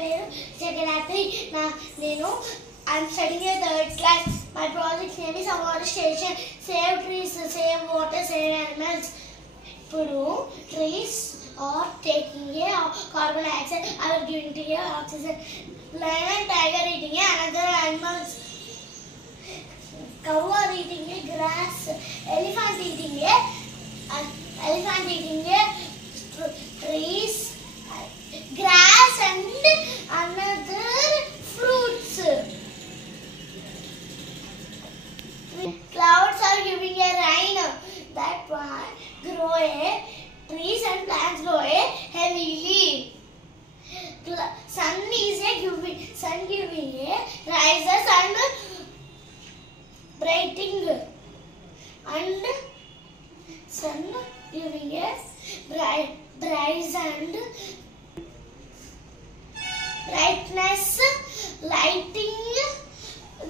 పేరు జగన్నాథి. I'm studying in 3rd class. My project name is afforestation. Save trees, save water, save animals. ఇప్పుడు trees are taking a carbon dioxide, are giving to a oxygen. Lion and tiger eating another animals. Cow are eating a grass. Elephant eating a trees, grass and another fruits. Clouds are giving a rain. That one grow a trees and plants grow a heavily. Sun giving a rises and brightening, and sun giving a rise and brightness, lighting.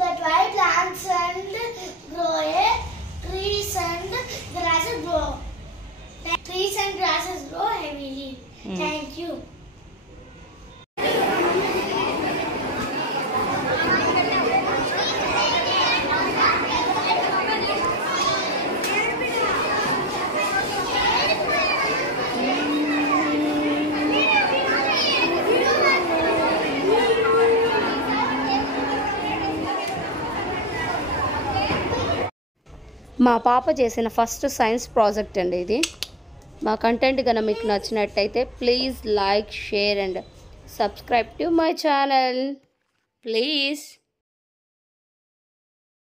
That why plants and grow a trees and grasses grow. Trees and grasses grow heavily. Thank you. మా పాప చేసిన first science project అండి ఇది. మా content కనుక మీకు నచ్చినట్టయితే please like, share and subscribe to my channel please.